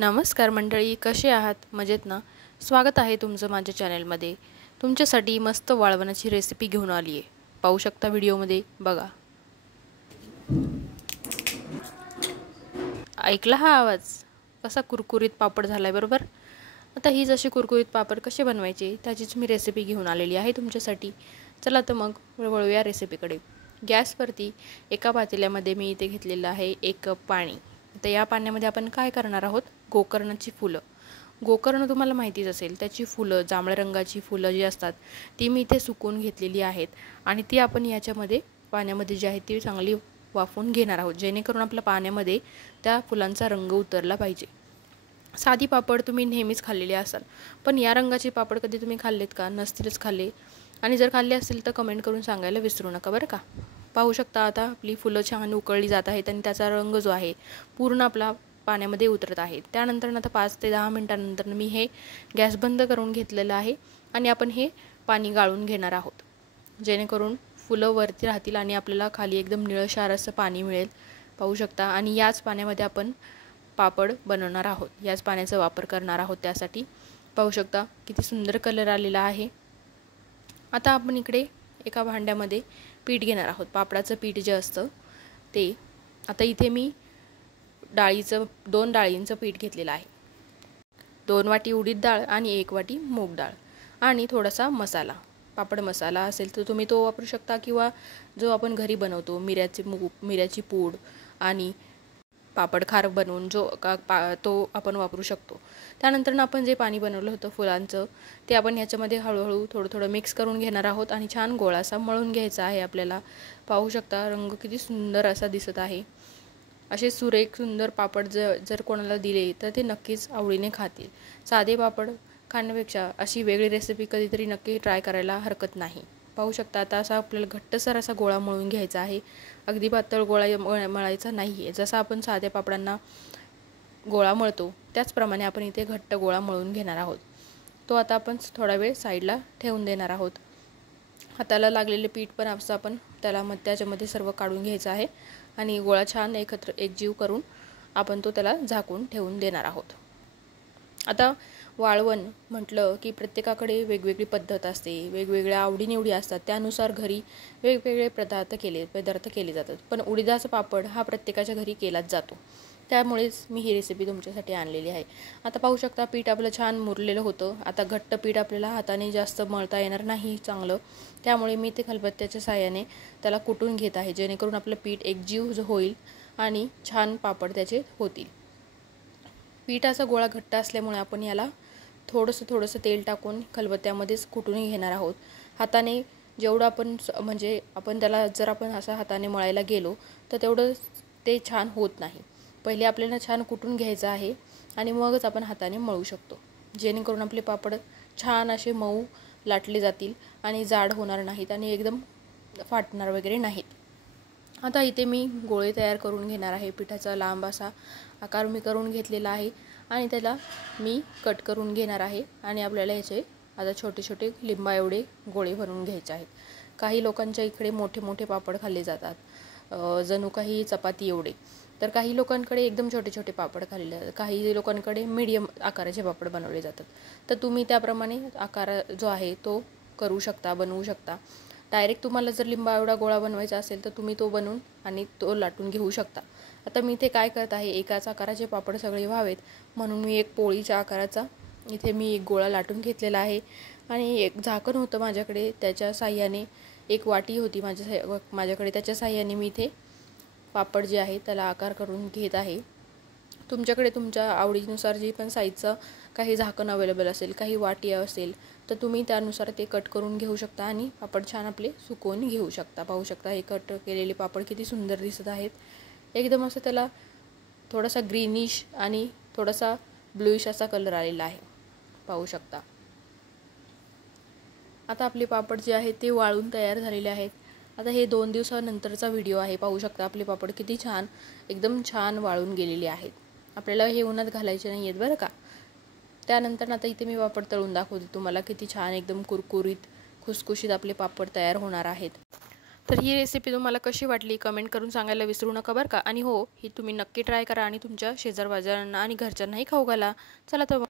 नमस्कार मंडळी, कसे आहात? मजेत ना? स्वागत आहे तुमचं माझ्या चॅनलमध्ये. तुमच्यासाठी मस्त वाळवणाची रेसिपी घेऊन आली आहे. पाहू शकता व्हिडिओमध्ये, बघा. ऐकला हा आवाज? कसा कुरकुरीत पापड झालाय बरोबर. आता ही जशी कुरकुरीत पापड कसे बनवायचे त्याचीच मी रेसिपी घेऊन आलेली आहे तुमच्यासाठी. चला तर मग वळूया रेसिपीकडे. गॅसवरती एका पातेल्यामध्ये मी इथे घेतलेलं आहे 1 कप पाणी. तर या पाण्यामध्ये आपण काय करणार आहोत? गोकर्णाची फुलं. गोकर्ण तुम्हाला माहितीच असेल, त्याची फुलं, जांभळ्या रंगाची फुलं जी असतात ती मी इथे सुकवून घेतलेली आहेत आणि ती आपण याच्यामध्ये पाण्यामध्ये जी आहे ती चांगली वाफवून घेणार आहोत, जेणेकरून आपल्या पाण्यामध्ये त्या फुलांचा रंग उतरला पाहिजे. साधी पापड तुम्ही नेहमीच खाल्लेली असाल, पण या रंगाचे पापड कधी तुम्ही खाल्लेत का? नसतीलच खाल्ले. आणि जर खाल्ले असतील तर कमेंट करून सांगायला विसरू नका बरं का. पाहू शकता आता आपली फुलं छान उकळली जात आहेत आणि त्याचा रंग जो आहे पूर्ण आपला पाण्यामध्ये उतरत आहे. त्यानंतर आता 5 ते 10 मिनिटांनंतर मी हे गॅस बंद करून घेतलेलं आहे आणि आपण हे पाणी गाळून घेणार आहोत, जेणेकरून फुलं वरती राहतील आणि आपल्याला खाली एकदम निळशार असं पाणी मिळेल. पाहू शकता. आणि याच पाण्यामध्ये आपण पापड बनवणार आहोत, याच पाण्याचा वापर करणार आहोत. त्यासाठी पाहू शकता किती सुंदर कलर आलेला आहे. आता आपण इकडे एका भांड्यामध्ये पीठ घेणार आहोत, पापडाचं पीठ जे असतं ते. आता इथे मी दोन डाळींचं पीठ घेतलेलं आहे. 2 वाटी उडीद डाळ आणि 1 वाटी मूग डाळ आणि थोडासा मसाला. पापड मसाला असेल तर तुम्ही तो वापरू शकता, किंवा जो आपण घरी बनवतो मिऱ्याची पूड आणि पापड खार बनवून तो आपण वापरू शकतो. त्यानंतर आपण जे पाणी बनवलं होतं फुलांचं ते आपण ह्याच्यामध्ये हळूहळू थोडं मिक्स करून घेणार आहोत आणि छान गोळासा मळून घ्यायचा आहे आपल्याला. पाहू शकता रंग किती सुंदर असा दिसत आहे. असे सुरेख सुंदर पापड जर कोणाला दिले तर ते नक्कीच आवडीने खातील. साधे पापड खाण्यापेक्षा अशी वेगळी रेसिपी कधीतरी नक्की ट्राय करायला हरकत नाही. पाहू शकता आता असा आपल्याला घट्टसर असा गोळा मळून घ्यायचा आहे. अगदी पातळ गोळा मळायचा नाही आहे. जसा आपण साध्या पापडांना गोळा मळतो त्याचप्रमाणे आपण इथे घट्ट गोळा मळून घेणार आहोत. तो आता आपण थोडा वेळ साईडला ठेवून देणार आहोत. हाताला लागलेले पीठ पण असं आपण त्याच्यामध्ये सर्व काढून घ्यायचं आहे आणि गोळा छान एकजीव करून आपण तो त्याला झाकून ठेवून देणार आहोत. आता वाळवण म्हटलं की प्रत्येकाकडे वेगवेगळी पद्धत असते, वेगवेगळ्या आवडीनिवडी असतात. त्यानुसार घरी वेगवेगळे पदार्थ केले जातात. पण उडीदाचा पापड हा प्रत्येकाच्या घरी केलाच जातो. त्यामुळेच मी ही रेसिपी तुमच्यासाठी आणलेली आहे. आता पाहू शकता पीठ आपलं छान मुरलेलं होतं. आता घट्ट पीठ आपल्याला हाताने जास्त मळता येणार नाही चांगलं, त्यामुळे मी ते खलबत्त्याच्या साहाय्याने त्याला कुटून घेत आहे, जेणेकरून आपलं पीठ एकजीव होईल आणि छान पापड त्याचे होतील. पिठाचा गोळा घट्ट असल्यामुळे आपण याला थोडंसं तेल टाकून खलबत्त्यामध्येच कुटून घेणार आहोत. हाताने जेवढं आपण त्याला जर आपण असं हाताने मळायला गेलो तर तेवढं ते छान होत नाही. पहिले आपल्याला छान कुटून घ्यायचं आहे आणि मगच आपण हाताने मळू शकतो, जेणेकरून आपले पापड छान असे मऊ लाटले जातील आणि जाड होणार नाहीत आणि एकदम फाटणार वगैरे नाहीत. आता इथे मी गोळे तयार करून घेणार आहे. पिठाचा लांब असा आकार मी करून घेतलेला आहे आणि त्याला मी कट करून घेणार आहे आणि आपल्याला याचे आता छोटे छोटे लिंबा एवढे गोळे बनवून घ्यायचे आहेत. काही लोकांच्या इकडे मोठे मोठे पापड खाल्ले जातात, जणू काही चपाती एवढे. तर काही लोकांकडे एकदम छोटे छोटे पापड खाल्ले जातात. काही लोकांकडे मीडियम आकाराचे पापड बनवले जातात. तर तुम्ही त्याप्रमाणे आकार जो आहे तो बनवू शकता. डायरेक्ट तुम्हाला जर लिंबा एवढा गोळा बनवायचा असेल तर तुम्ही तो बनवून आणि तो लाटून घेऊ शकता. आता मी इथे काय करत आहे, एकाच आकाराचे पापड सगळे व्हावेत म्हणून मी एक पोळीच्या आकाराचा इथे मी एक गोळा लाटून घेतलेला आहे आणि एक झाकण होतं माझ्याकडे, त्याच्या साह्याने एक वाटी होती माझ्याकडे, त्याच्या साह्याने मी इथे पापड जे आहे त्याला आकार करून घेत आहे. तुमच्याकडे तुमच्या आवडीनुसार जी पण साईजचं काही झाकण अवेलेबल असेल, काही वाटी असेल तर तुम्ही त्यानुसार ते कट करून घेऊ शकता आणि पापड छान आपले सुकवून घेऊ शकता. पाहू शकता हे कट केलेले पापड किती सुंदर दिसत आहेत. एकदम असं त्याला थोडासा ग्रीनिश आणि थोडासा ब्लूइश असा कलर आलेला आहे. पाहू शकता. आता आपले पापड जे आहेत ते वाळून तयार झालेले आहेत. आता हे 2 दिवसानंतरचा व्हिडिओ आहे. पाहू शकता आपले पापड किती एकदम छान वाळून गेलेले आहेत. आपल्याला हे उन्हात घालायचे नाही आहेत बरं का. त्यानंतर आता इथे मी पापड तळून दाखवते तुम्हाला. किती छान एकदम कुरकुरीत खुसखुशीत आपले पापड तयार होणार आहेत. तर ही रेसिपी तुम्हाला कशी वाटली कमेंट करून सांगायला विसरू नका बरं का. आणि हो, ही तुम्ही नक्की ट्राय करा आणि तुमच्या शेजारपाजारांना आणि घरच्यांनाही खाऊ घाला. चला तर